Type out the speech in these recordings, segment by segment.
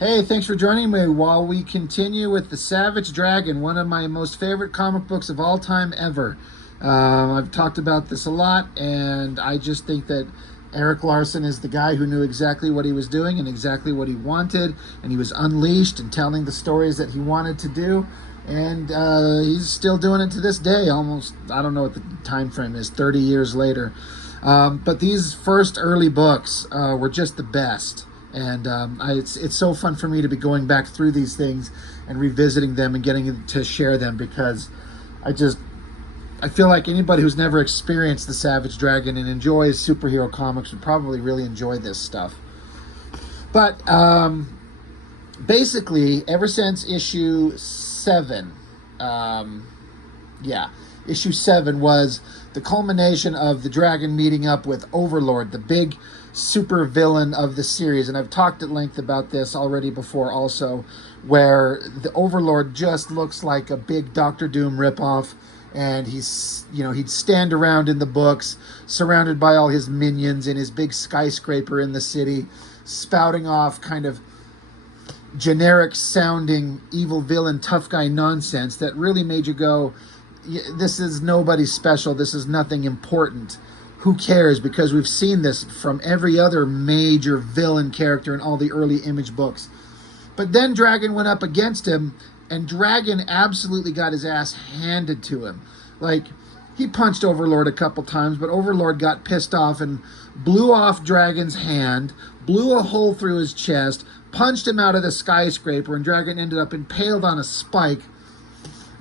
Hey, thanks for joining me while we continue with The Savage Dragon, one of my most favorite comic books of all time ever. I've talked about this a lot, and I just think that Eric Larson is the guy who knew exactly what he was doing and exactly what he wanted, and he was unleashed and telling the stories that he wanted to do. And he's still doing it to this day, almost, I don't know what the time frame is, 30 years later. But these first early books were just the best. And it's so fun for me to be going back through these things and revisiting them and getting to share them, because I feel like anybody who's never experienced the Savage Dragon and enjoys superhero comics would probably really enjoy this stuff. But basically, ever since issue 7, issue 7 was the culmination of the dragon meeting up with Overlord, the big super villain of the series. And I've talked at length about this already before also, where the Overlord just looks like a big Doctor Doom ripoff. And he'd stand around in the books, surrounded by all his minions in his big skyscraper in the city, spouting off kind of generic sounding evil villain tough guy nonsense that really made you go, this is nobody special, this is nothing important, who cares, because we've seen this from every other major villain character in all the early Image books. But then Dragon went up against him, and Dragon absolutely got his ass handed to him. Like, he punched Overlord a couple times, but Overlord got pissed off and blew off Dragon's hand, blew a hole through his chest, punched him out of the skyscraper, and Dragon ended up impaled on a spike.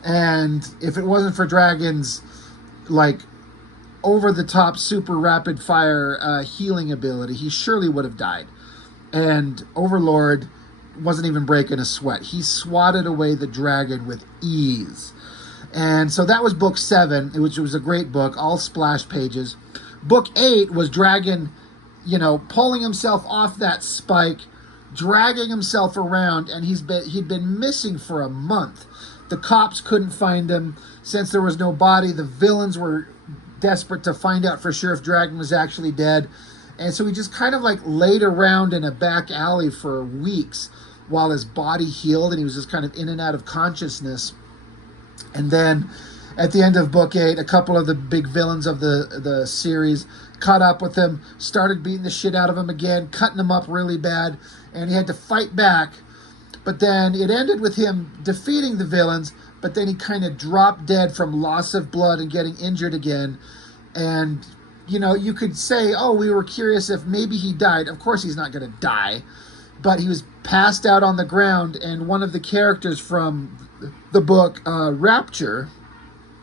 And if it wasn't for Dragon's, like, over-the-top, super rapid-fire healing ability, he surely would have died. And Overlord wasn't even breaking a sweat. He swatted away the dragon with ease. And so that was book 7, which was a great book, all splash pages. Book 8 was Dragon, pulling himself off that spike, dragging himself around, and he'd been missing for a month. The cops couldn't find him. Since there was no body, the villains were desperate to find out for sure if Dragon was actually dead. And so he just kind of like laid around in a back alley for weeks while his body healed, and he was just kind of in and out of consciousness. And then at the end of book 8, a couple of the big villains of the series caught up with him, started beating the shit out of him again, cutting him up really bad, and he had to fight back. But then it ended with him defeating the villains, but then he kind of dropped dead from loss of blood and getting injured again. And, you could say, oh, we were curious if maybe he died. Of course he's not going to die. But he was passed out on the ground, and one of the characters from the book Rapture,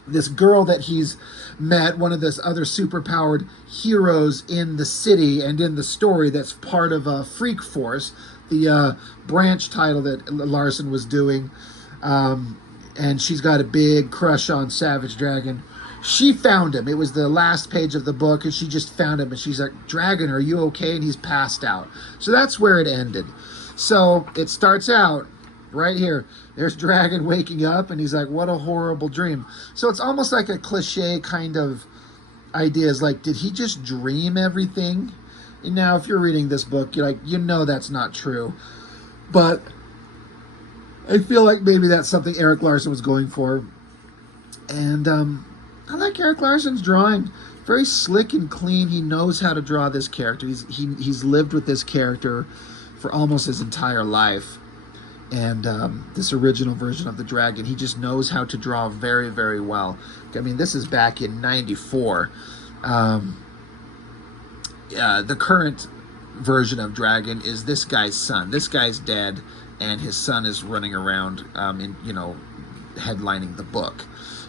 this girl that he's met, one of this other superpowered heroes in the city and in the story that's part of Freak Force, the branch title that Larson was doing, and she's got a big crush on Savage Dragon. She found him. It was the last page of the book, and she just found him, and she's like, Dragon, are you okay? And he's passed out. So that's where it ended. So it starts out right here. There's Dragon waking up, and he's like, what a horrible dream. So it's almost like a cliche kind of idea. Is like, did he just dream everything? And now, if you're reading this book, you're like, that's not true. But I feel like maybe that's something Eric Larson was going for. And I like Eric Larson's drawing. Very slick and clean. He knows how to draw this character. He's lived with this character for almost his entire life. And this original version of the dragon, he just knows how to draw very, very well. I mean, this is back in '94. The current version of Dragon is this guy's son. This guy's dead, and his son is running around, headlining the book.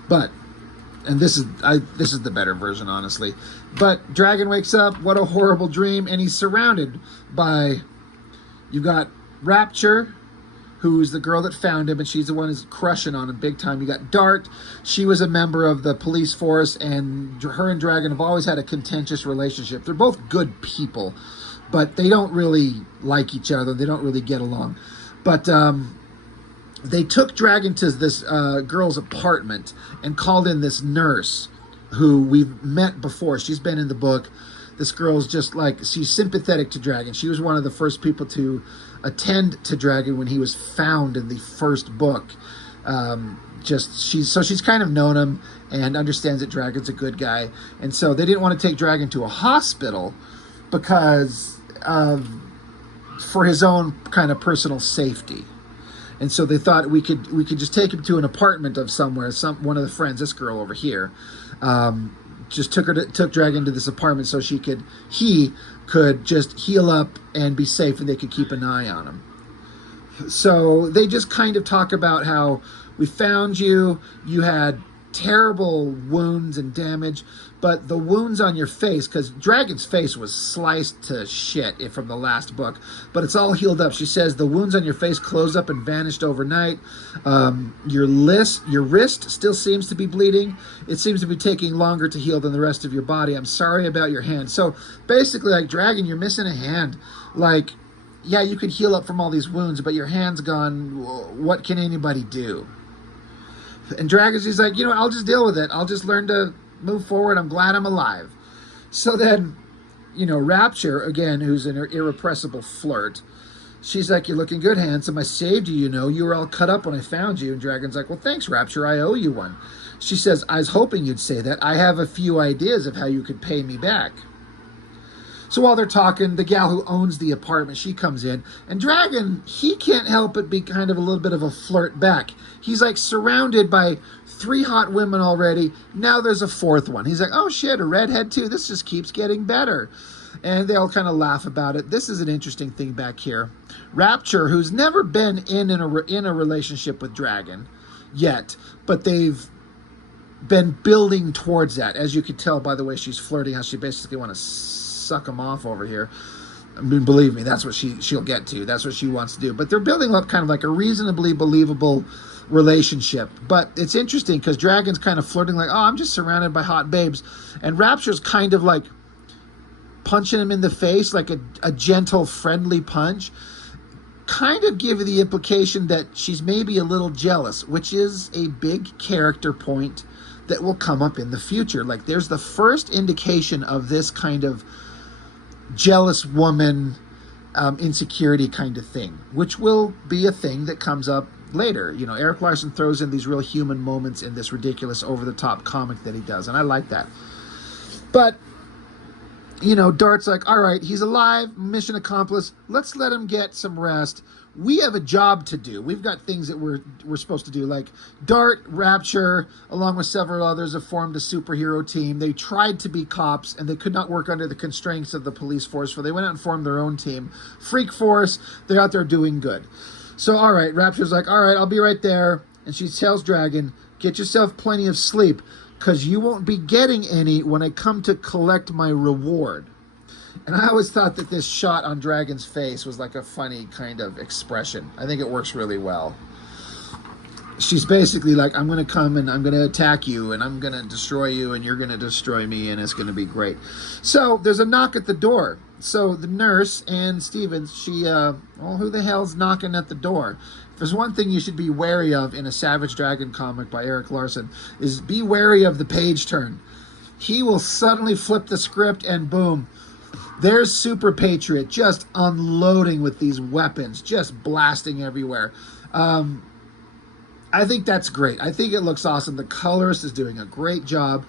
And this is the better version, honestly. But Dragon wakes up, what a horrible dream, and he's surrounded by, you've got Rapture, who's the girl that found him, and she's the one who's crushing on him big time. You got Dart. She was a member of the police force, and her and Dragon have always had a contentious relationship. They're both good people, but they don't really like each other. They don't really get along. But they took Dragon to this girl's apartment and called in this nurse who we've met before. She's been in the book. This girl's just like, she's sympathetic to Dragon. She was one of the first people to attend to Dragon when he was found in the first book. She's kind of known him and understands that Dragon's a good guy. And so they didn't want to take Dragon to a hospital because for his own kind of personal safety. And so they thought we could just take him to an apartment of somewhere. One of the friends, this girl over here, just took Dragon to this apartment so he could just heal up and be safe, and they could keep an eye on him. So they just kind of talk about how we found you. You had terrible wounds and damage, but the wounds on your face, because Dragon's face was sliced to shit from the last book, but it's all healed up. She says the wounds on your face closed up and vanished overnight. Your wrist still seems to be bleeding. It seems to be taking longer to heal than the rest of your body. I'm sorry about your hand. So basically, like, Dragon, you're missing a hand. Like, yeah, you could heal up from all these wounds, but your hand's gone. What can anybody do? And Dragon's, he's like, I'll just deal with it. I'll just learn to move forward. I'm glad I'm alive. So then, Rapture, again, who's an irrepressible flirt, she's like, you're looking good, handsome. I saved you, You were all cut up when I found you. And Dragon's like, well, thanks, Rapture. I owe you one. She says, I was hoping you'd say that. I have a few ideas of how you could pay me back. So while they're talking, the gal who owns the apartment, she comes in, and Dragon, he can't help but be kind of a little bit of a flirt back. He's like surrounded by 3 hot women already. Now there's a 4th one. He's like, oh shit, a redhead too. This just keeps getting better. And they all kind of laugh about it. This is an interesting thing back here. Rapture, who's never been in a relationship with Dragon yet, but they've been building towards that. As you can tell by the way she's flirting, how she basically wants to suck him off over here. I mean, believe me, that's what she'll get to. That's what she wants to do. But they're building up kind of like a reasonably believable relationship. But it's interesting because Dragon's kind of flirting like, oh, I'm just surrounded by hot babes. And Rapture's kind of like punching him in the face, like a gentle, friendly punch. Kind of give you the implication that she's maybe a little jealous, which is a big character point that will come up in the future. Like, there's the first indication of this kind of jealous woman insecurity kind of thing, which will be a thing that comes up later. Erik Larsen throws in these real human moments in this ridiculous over-the-top comic that he does, and I like that. But Dart's like, all right, he's alive, mission accomplished, let's let him get some rest. We have a job to do. We've got things that we're supposed to do. Like, Dart, Rapture, along with several others, have formed a superhero team. They tried to be cops, and they could not work under the constraints of the police force, so they went out and formed their own team. Freak Force, they're out there doing good. So, all right, Rapture's like, all right, I'll be right there. And she tells Dragon, get yourself plenty of sleep, because you won't be getting any when I come to collect my reward. And I always thought that this shot on Dragon's face was like a funny kind of expression. I think it works really well. She's basically like, I'm going to come and I'm going to attack you and I'm going to destroy you and you're going to destroy me and it's going to be great. So there's a knock at the door. So the nurse, Anne Stevens, who the hell's knocking at the door? If there's one thing you should be wary of in a Savage Dragon comic by Erik Larsen, is be wary of the page turn. He will suddenly flip the script and boom, there's Super Patriot just unloading with these weapons, just blasting everywhere. I think that's great. I think it looks awesome. The colorist is doing a great job.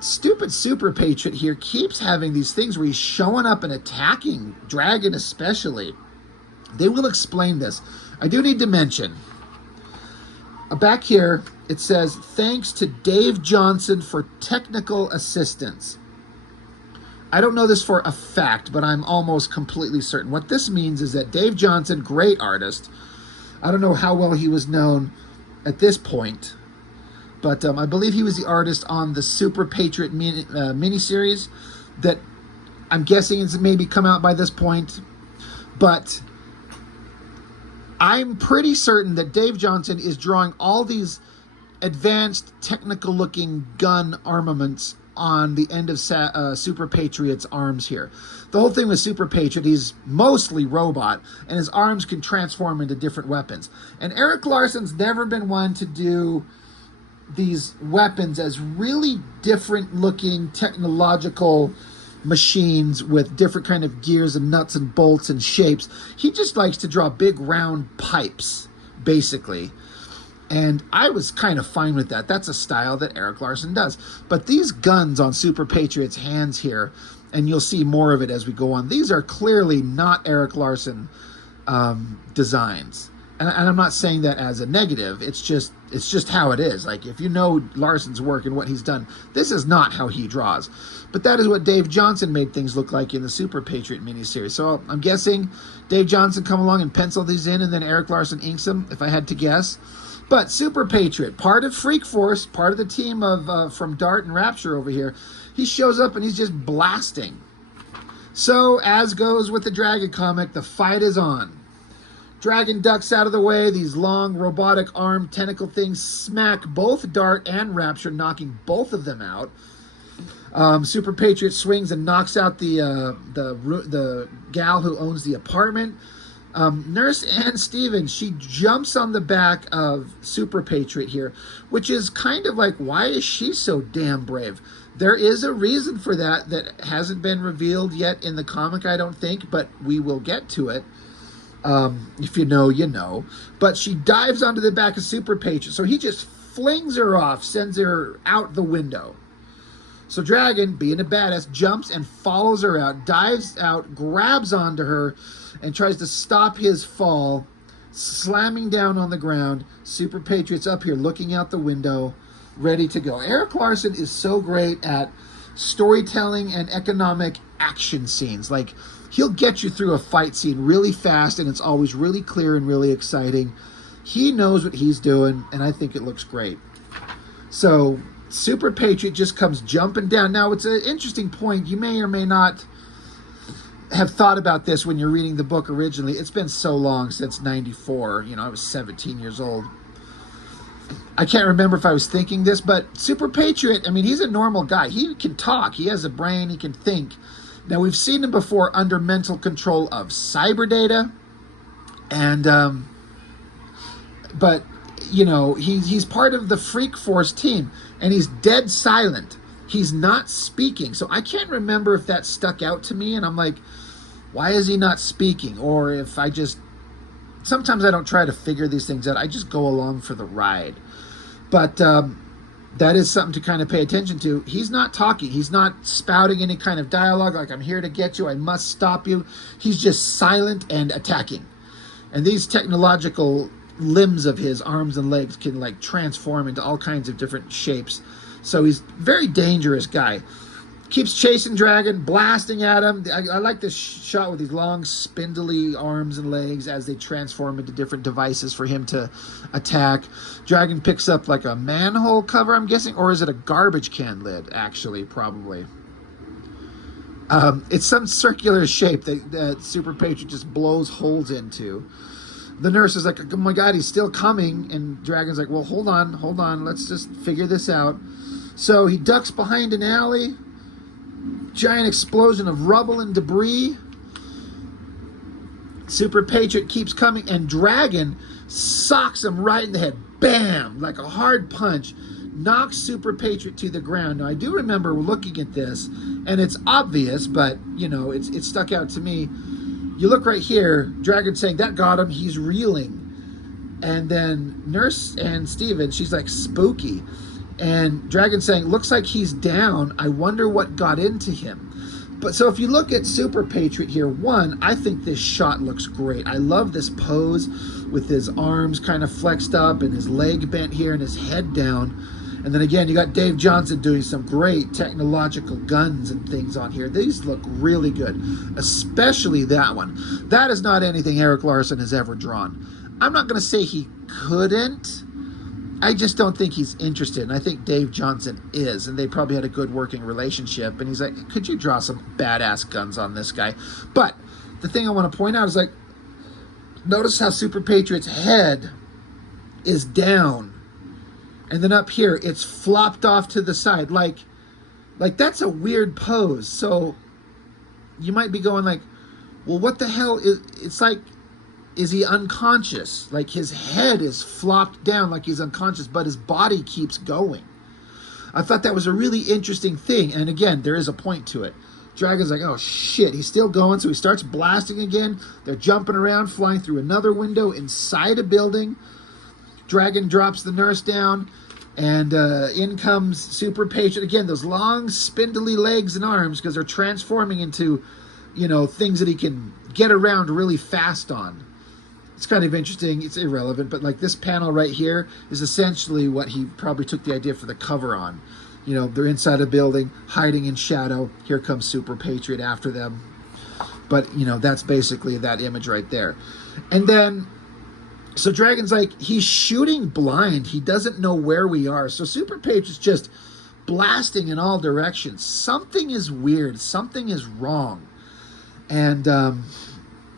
Stupid Super Patriot here keeps having these things where he's showing up and attacking Dragon especially. They will explain this. I do need to mention, back here, it says, thanks to Dave Johnson for technical assistance. I don't know this for a fact, but I'm almost completely certain. What this means is that Dave Johnson, great artist, I don't know how well he was known at this point, but I believe he was the artist on the Super Patriot miniseries that I'm guessing has maybe come out by this point. But I'm pretty certain that Dave Johnson is drawing all these advanced, technical-looking gun armaments on the end of Super Patriot's arms here. The whole thing with Super Patriot, he's mostly robot, and his arms can transform into different weapons. And Erik Larsen's never been one to do these weapons as really different-looking technological machines with different kind of gears and nuts and bolts and shapes. He just likes to draw big round pipes, basically. And I was kind of fine with that. That's a style that Erik Larsen does. But these guns on Super Patriot's hands here, and you'll see more of it as we go on, these are clearly not Erik Larsen designs. And I'm not saying that as a negative. It's just how it is. Like, if you know Larsen's work and what he's done, this is not how he draws. But that is what Dave Johnson made things look like in the Super Patriot miniseries. So I'm guessing Dave Johnson come along and pencil these in, and then Erik Larsen inks them, if I had to guess. But Super Patriot, part of Freak Force, part of the team of from Dart and Rapture over here, he shows up and he's just blasting. So, as goes with the Dragon comic, the fight is on. Dragon ducks out of the way. These long robotic arm tentacle things smack both Dart and Rapture, knocking both of them out. Super Patriot swings and knocks out the gal who owns the apartment. Nurse Ann Stevens, she jumps on the back of Super Patriot here, which is kind of like, why is she so damn brave? There is a reason for that hasn't been revealed yet in the comic, I don't think, but we will get to it. If you know, you know. But she dives onto the back of Super Patriot, so he just flings her off, sends her out the window. So Dragon, being a badass, jumps and follows her out, dives out, grabs onto her, and tries to stop his fall, slamming down on the ground. Super Patriot's up here looking out the window, ready to go. Erik Larsen is so great at storytelling and economic action scenes. Like, he'll get you through a fight scene really fast, and it's always really clear and really exciting. He knows what he's doing, and I think it looks great. So Super Patriot just comes jumping down. Now, it's an interesting point. You may or may not have thought about this when you're reading the book originally. It's been so long since 94. You know, I was 17 years old. I can't remember if I was thinking this, but Super Patriot, I mean, he's a normal guy. He can talk. He has a brain. He can think. Now, we've seen him before under mental control of cyber data. And, but, you know, he's part of the Freak Force team, and he's dead silent. He's not speaking. So I can't remember if that stuck out to me, and I'm like, why is he not speaking? Or if I just, sometimes I don't try to figure these things out. I just go along for the ride. But that is something to kind of pay attention to. He's not talking. He's not spouting any kind of dialogue like, I'm here to get you, I must stop you. He's just silent and attacking. And these technological limbs of his, arms and legs, can like transform into all kinds of different shapes. So he's a very dangerous guy. Keeps chasing Dragon, blasting at him. I like this shot with these long, spindly arms and legs as they transform into different devices for him to attack. Dragon picks up like a manhole cover, I'm guessing, or is it a garbage can lid, actually, probably. It's some circular shape that Super Patriot just blows holes into. The nurse is like, oh my God, he's still coming. And Dragon's like, well, hold on, let's just figure this out. So he ducks behind an alley. Giant explosion of rubble and debris. Super Patriot keeps coming, and Dragon socks him right in the head. Bam! Like a hard punch. Knocks Super Patriot to the ground. Now, I do remember looking at this, and it's obvious, but, you know, it stuck out to me. You look right here, Dragon saying, that got him, he's reeling. And then Nurse Ann Stevens, she's like, spooky. And Dragon saying, looks like he's down. I wonder what got into him. But so if you look at Super Patriot here, one, I think this shot looks great. I love this pose with his arms kind of flexed up and his leg bent here and his head down. And then again, you got Dave Johnson doing some great technological guns and things on here. These look really good, especially that one. That is not anything Erik Larsen has ever drawn. I'm not going to say he couldn't. I just don't think he's interested, and I think Dave Johnson is, and they probably had a good working relationship, and he's like, could you draw some badass guns on this guy? But the thing I want to point out is, like, notice how Super Patriot's head is down, and then up here, it's flopped off to the side. Like that's a weird pose. So you might be going like, well, what the hell is, it's like, is he unconscious? Like his head is flopped down like he's unconscious, but his body keeps going. I thought that was a really interesting thing. And again, there is a point to it. Dragon's like, oh shit, he's still going, so he starts blasting again. They're jumping around, flying through another window inside a building. Dragon drops the nurse down, and in comes Super Patriot. Again, those long, spindly legs and arms, because they're transforming into, you know, things that he can get around really fast on. It's kind of interesting. It's irrelevant, but like this panel right here is essentially what he probably took the idea for the cover on. You know, they're inside a building, hiding in shadow. Here comes Super Patriot after them. But, you know, that's basically that image right there. And then, so Dragon's like, he's shooting blind. He doesn't know where we are. So Super Patriot's just blasting in all directions. Something is weird. Something is wrong. And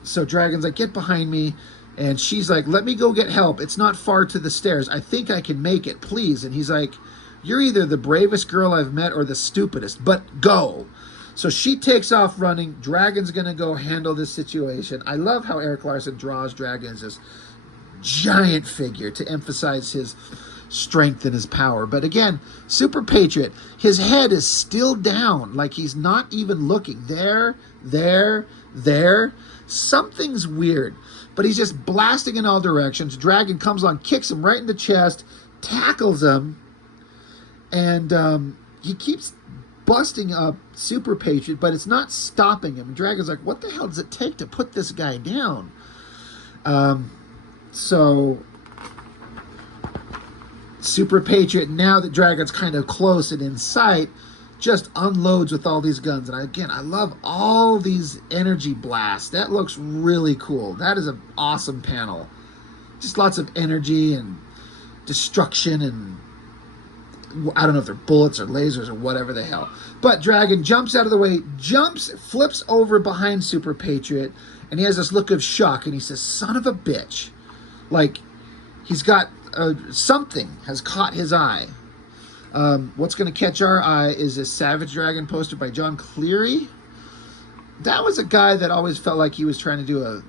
so Dragon's like, get behind me. And she's like, let me go get help. It's not far to the stairs. I think I can make it, please. And he's like, you're either the bravest girl I've met or the stupidest, but go. So she takes off running. Dragon's going to go handle this situation. I love how Erik Larsen draws Dragon as this giant figure to emphasize his strength and his power. But again, Super Patriot, his head is still down, like he's not even looking. There. Something's weird. But he's just blasting in all directions. Dragon comes on, kicks him right in the chest, tackles him, and he keeps busting up Super Patriot, but it's not stopping him. And Dragon's like, what the hell does it take to put this guy down? So Super Patriot, now that Dragon's kind of close and in sight, just unloads with all these guns. And again, I love all these energy blasts. That looks really cool. That is an awesome panel. Just lots of energy and destruction, and I don't know if they're bullets or lasers or whatever the hell. But Dragon jumps out of the way, flips over behind Super Patriot, and he has this look of shock, and he says, son of a bitch. Like, he's got something has caught his eye. What's going to catch our eye is a Savage Dragon poster by John Cleary. That was a guy that always felt like he was trying to do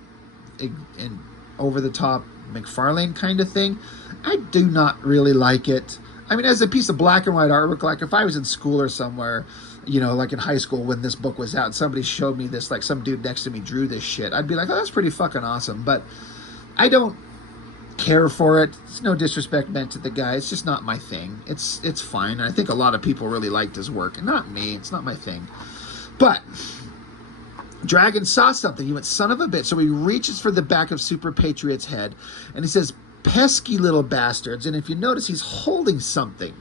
an over-the-top McFarlane kind of thing. I do not really like it. I mean, as a piece of black and white artwork, like if I was in school or somewhere, you know, like in high school when this book was out, and somebody showed me this, like some dude next to me drew this shit, I'd be like, oh, that's pretty fucking awesome. But I don't care for it. It's no disrespect meant to the guy. It's just not my thing. It's fine. And I think a lot of people really liked his work. Not me. It's not my thing. But Dragon saw something. He went, son of a bitch. So he reaches for the back of Super Patriot's head, and he says, pesky little bastards. And if you notice, he's holding something.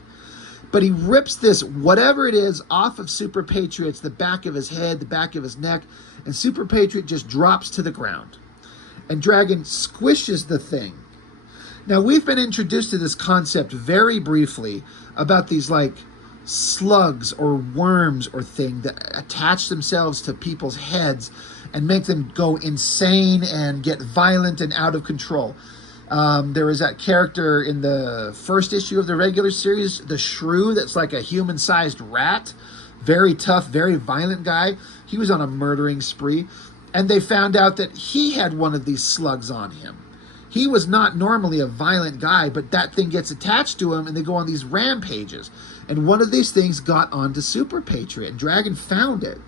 But he rips this, whatever it is, off of Super Patriot's, the back of his head, the back of his neck, and Super Patriot just drops to the ground. And Dragon squishes the thing. Now, we've been introduced to this concept very briefly about these, like, slugs or worms or thing that attach themselves to people's heads and make them go insane and get violent and out of control. There was that character in the first issue of the regular series, the Shrew, that's like a human-sized rat. Very tough, very violent guy. He was on a murdering spree. And they found out that he had one of these slugs on him. He was not normally a violent guy, but that thing gets attached to him, and they go on these rampages. And one of these things got onto Super Patriot, and Dragon found it.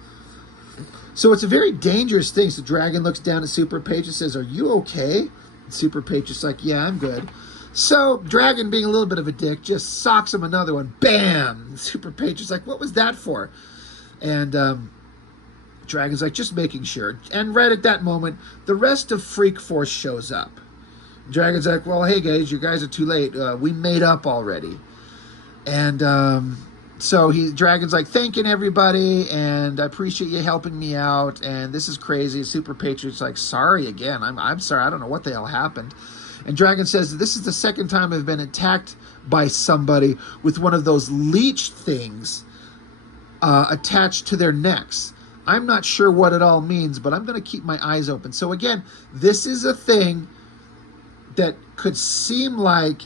So it's a very dangerous thing. So Dragon looks down at Super Patriot and says, are you okay? And Super Patriot's like, yeah, I'm good. So Dragon, being a little bit of a dick, just socks him another one. Bam! And Super Patriot's like, what was that for? And Dragon's like, just making sure. And right at that moment, the rest of Freak Force shows up. Dragon's like, well, hey guys, you guys are too late. We made up already. And so Dragon's like, thanking everybody, and I appreciate you helping me out, and this is crazy. Super Patriot's like, sorry again. I'm sorry. I don't know what the hell happened. And Dragon says, this is the second time I've been attacked by somebody with one of those leech things attached to their necks. I'm not sure what it all means, but I'm going to keep my eyes open. So again, this is a thing that could seem like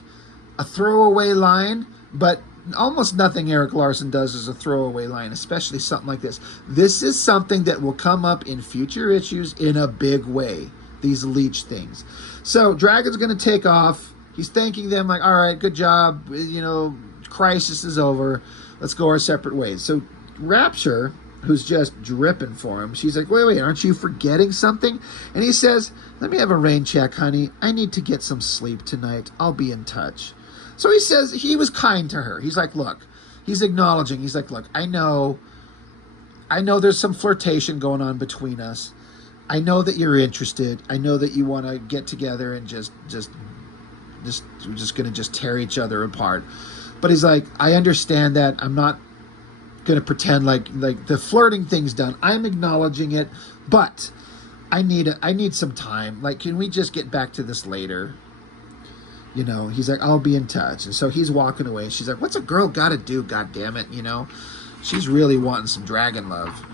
a throwaway line, but almost nothing Erik Larsen does is a throwaway line, especially something like this. This is something that will come up in future issues in a big way, these leech things. So Dragon's going to take off. He's thanking them like, all right, good job. You know, crisis is over. Let's go our separate ways. So Rapture who's just dripping for him. She's like, wait, aren't you forgetting something? And he says, let me have a rain check, honey. I need to get some sleep tonight. I'll be in touch. So he says he was kind to her. He's like, look, he's acknowledging. He's like, look, I know there's some flirtation going on between us. I know that you're interested. I know that you want to get together and just we're just going to just tear each other apart. But he's like, I understand that. I'm not going to pretend like the flirting thing's done. I'm acknowledging it, but I need some time. Like, can we just get back to this later? You know, he's like, I'll be in touch. And so he's walking away. She's like, what's a girl got to do? God damn it. You know, she's really wanting some dragon love.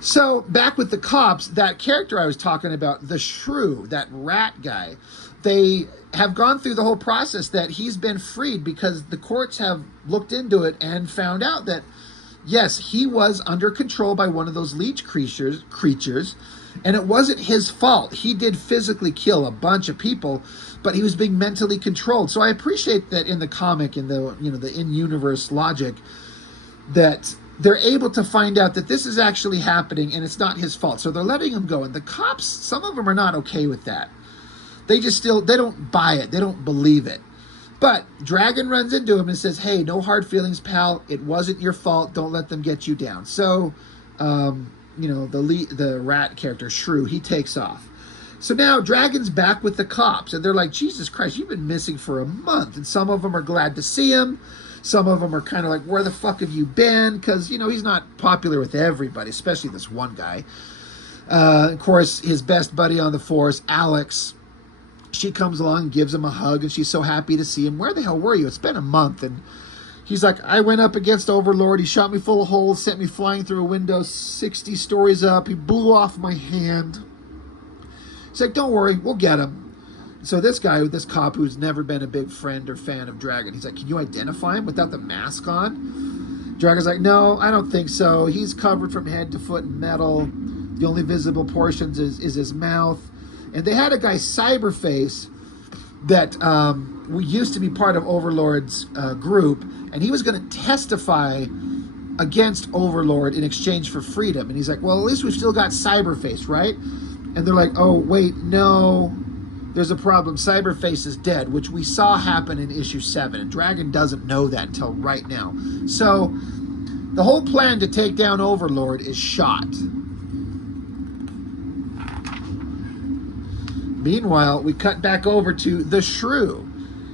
So back with the cops, that character I was talking about, the shrew, that rat guy, they have gone through the whole process that he's been freed because the courts have looked into it and found out that, yes, he was under control by one of those leech creatures, and it wasn't his fault. He did physically kill a bunch of people, but he was being mentally controlled. So I appreciate that in the comic, in the in-universe logic, that they're able to find out that this is actually happening and it's not his fault. So they're letting him go. And the cops, some of them are not okay with that. They don't buy it. They don't believe it. But Dragon runs into him and says, hey, no hard feelings, pal. It wasn't your fault. Don't let them get you down. So, the rat character, Shrew, he takes off. So now Dragon's back with the cops. And they're like, Jesus Christ, you've been missing for a month. And some of them are glad to see him. Some of them are kind of like, where the fuck have you been? Because, he's not popular with everybody, especially this one guy. Of course, his best buddy on the force, Alex, she comes along and gives him a hug, and she's so happy to see him. Where the hell were you? It's been a month. And he's like, I went up against Overlord. He shot me full of holes, sent me flying through a window 60 stories up. He blew off my hand. He's like, don't worry, we'll get him. So this cop who's never been a big friend or fan of Dragon, he's like, can you identify him without the mask on? Dragon's like, no, I don't think so. He's covered from head to foot in metal. The only visible portions is his mouth. And they had a guy, Cyberface, that used to be part of Overlord's group, and he was going to testify against Overlord in exchange for freedom. And he's like, well, at least we've still got Cyberface, right? And they're like, oh, wait, no. There's a problem. Cyberface is dead, which we saw happen in issue 7. And Dragon doesn't know that until right now. So the whole plan to take down Overlord is shot. Meanwhile, we cut back over to the Shrew.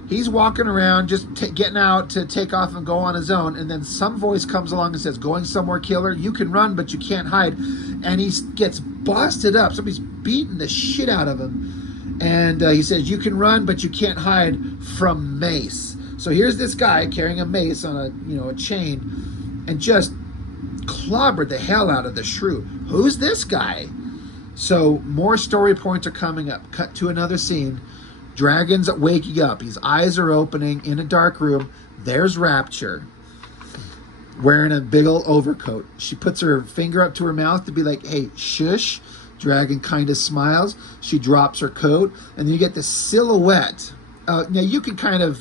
He's walking around just getting out to take off and go on his own. And then some voice comes along and says, going somewhere, killer? You can run, but you can't hide. And he gets busted up. Somebody's beating the shit out of him. And he says, you can run, but you can't hide from Mace. So here's this guy carrying a mace on a chain and just clobbered the hell out of the Shrew. Who's this guy? So more story points are coming up. Cut to another scene. Dragon's waking up. His eyes are opening in a dark room. There's Rapture wearing a big old overcoat. She puts her finger up to her mouth to be like, hey, shush. Dragon kind of smiles. She drops her coat, and then you get the silhouette. Now you can kind of,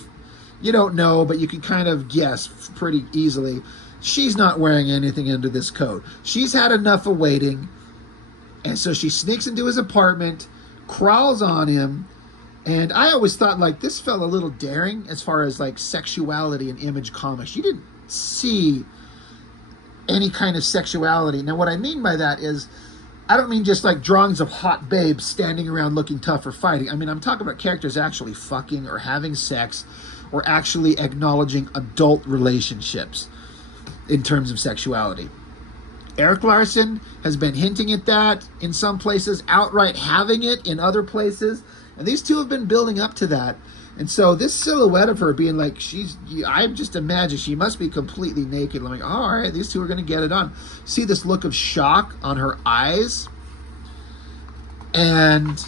you don't know, but you can kind of guess pretty easily. She's not wearing anything under this coat. She's had enough of waiting, and so she sneaks into his apartment, crawls on him, and I always thought, like, this felt a little daring as far as, like, sexuality in Image Comics. You didn't see any kind of sexuality. Now, what I mean by that is, I don't mean just like drawings of hot babes standing around looking tough or fighting. I mean, I'm talking about characters actually fucking or having sex or actually acknowledging adult relationships in terms of sexuality. Eric Larson has been hinting at that in some places, outright having it in other places. And these two have been building up to that. And so this silhouette of her being like, I just imagine she must be completely naked. I'm like, oh, all right, these two are going to get it on. See this look of shock on her eyes? And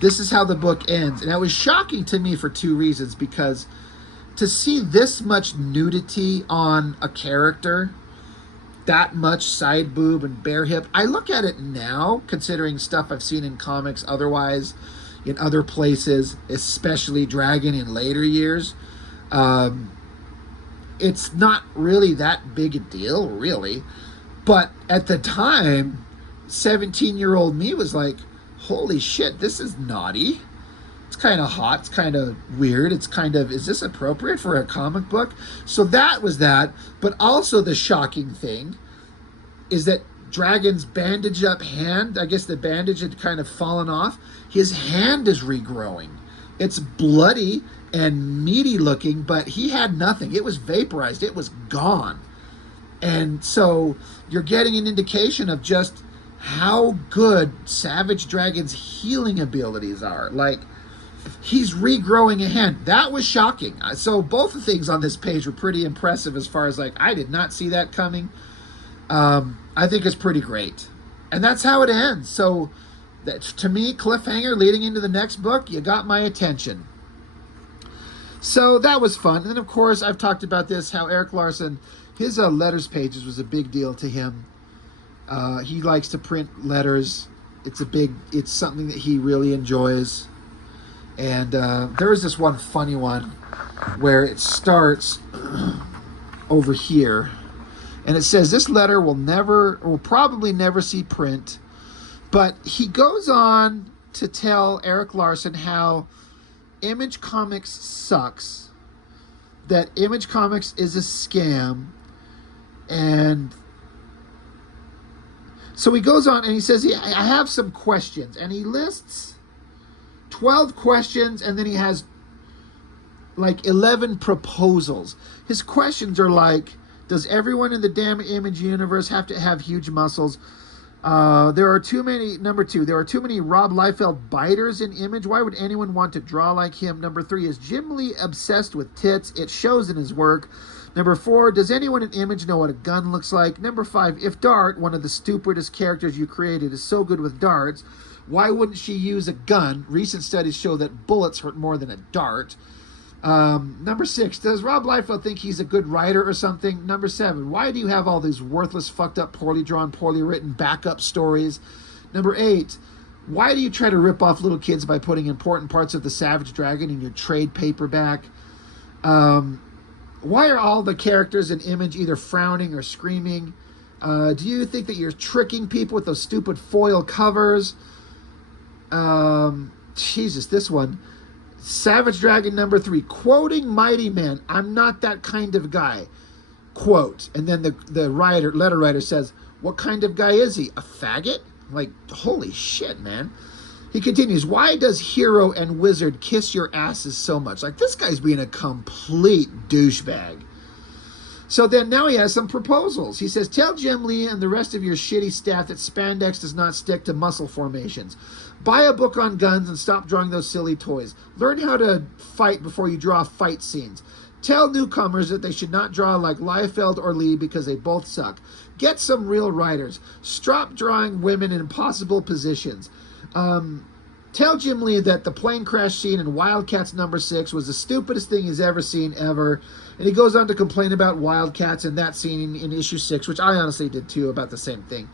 this is how the book ends. And that was shocking to me for two reasons. Because to see this much nudity on a character, that much side boob and bare hip, I look at it now, considering stuff I've seen in comics otherwise, in other places, especially Dragon in later years. It's not really that big a deal, really. But at the time, 17-year-old me was like, holy shit, this is naughty. It's kind of hot. It's kind of weird. It's kind of, is this appropriate for a comic book? So that was that. But also the shocking thing is that Dragon's bandaged up hand, I guess the bandage had kind of fallen off. His hand is regrowing. It's bloody and meaty looking, but he had nothing. It was vaporized. It was gone. And so you're getting an indication of just how good Savage Dragon's healing abilities are. Like, he's regrowing a hand. That was shocking. So both the things on this page were pretty impressive as far as, like, I did not see that coming. I think it's pretty great. And that's how it ends. So that's, to me, cliffhanger leading into the next book. You got my attention. So that was fun. And then, of course, I've talked about this, how Erik Larsen, his letters pages was a big deal to him. He likes to print letters. It's something that he really enjoys. And there is this one funny one where it starts over here. And it says, this letter will probably never see print. But he goes on to tell Erik Larsen how Image Comics sucks, that Image Comics is a scam. And so he goes on and he says, I have some questions. And he lists 12 questions, and then he has like 11 proposals. His questions are like, does everyone in the damn Image universe have to have huge muscles? There are too many. Number 2, there are too many Rob Liefeld biters in Image. Why would anyone want to draw like him? Number 3, is Jim Lee obsessed with tits? It shows in his work. Number 4, does anyone in Image know what a gun looks like? Number 5, if Dart, one of the stupidest characters you created, is so good with darts, why wouldn't she use a gun? Recent studies show that bullets hurt more than a dart. Number 6, does Rob Liefeld think he's a good writer or something? Number 7, why do you have all these worthless, fucked up, poorly drawn, poorly written backup stories? Number 8, why do you try to rip off little kids by putting important parts of the Savage Dragon in your trade paperback? Why are all the characters in Image either frowning or screaming? Do you think that you're tricking people with those stupid foil covers? Jesus, this one. Savage Dragon number 3, quoting Mighty Man, I'm not that kind of guy. Quote. And then the letter writer says, what kind of guy is he? A faggot? Like, holy shit, man. He continues, why does Hero and Wizard kiss your asses so much? Like, this guy's being a complete douchebag. So then now he has some proposals. He says, tell Jim Lee and the rest of your shitty staff that spandex does not stick to muscle formations. Buy a book on guns and stop drawing those silly toys. Learn how to fight before you draw fight scenes. Tell newcomers that they should not draw like Liefeld or Lee because they both suck. Get some real writers. Stop drawing women in impossible positions. Tell Jim Lee that the plane crash scene in Wildcats number 6 was the stupidest thing he's ever seen ever. And he goes on to complain about Wildcats and that scene in issue 6, which I honestly did too, about the same thing.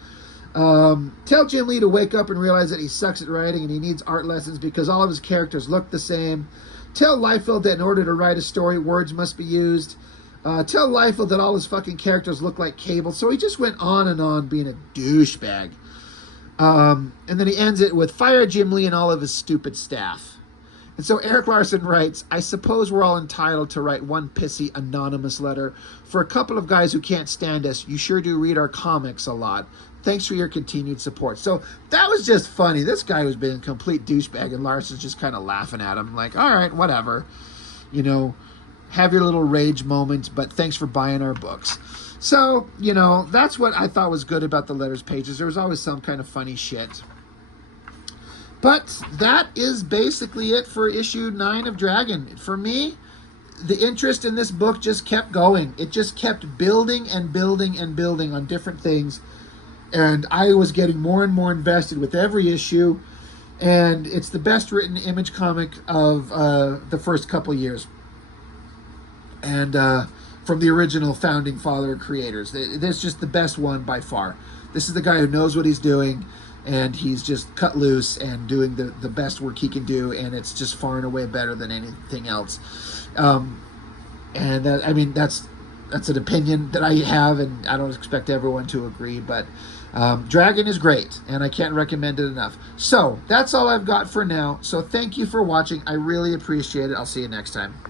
Tell Jim Lee to wake up and realize that he sucks at writing and he needs art lessons because all of his characters look the same. Tell Liefeld that in order to write a story, words must be used. Tell Liefeld that all his fucking characters look like Cable. So he just went on and on being a douchebag. And then he ends it with, fire Jim Lee and all of his stupid staff. And so Erik Larsen writes, I suppose we're all entitled to write one pissy anonymous letter. For a couple of guys who can't stand us, you sure do read our comics a lot. Thanks for your continued support. So that was just funny. This guy was being a complete douchebag, and Larsen's just kind of laughing at him like, all right, whatever. You know, have your little rage moment, but thanks for buying our books. So, you know, that's what I thought was good about the letters pages. There was always some kind of funny shit. But that is basically it for issue 9 of Dragon. For me, the interest in this book just kept going. It just kept building and building and building on different things. And I was getting more and more invested with every issue. And it's the best written Image comic of the first couple years. And from the original founding father creators. This is just the best one by far. This is the guy who knows what he's doing. And he's just cut loose and doing the best work he can do. And it's just far and away better than anything else. I mean, that's that's an opinion that I have, and I don't expect everyone to agree, but Dragon is great, and I can't recommend it enough. So that's all I've got for now. So thank you for watching. I really appreciate it. I'll see you next time.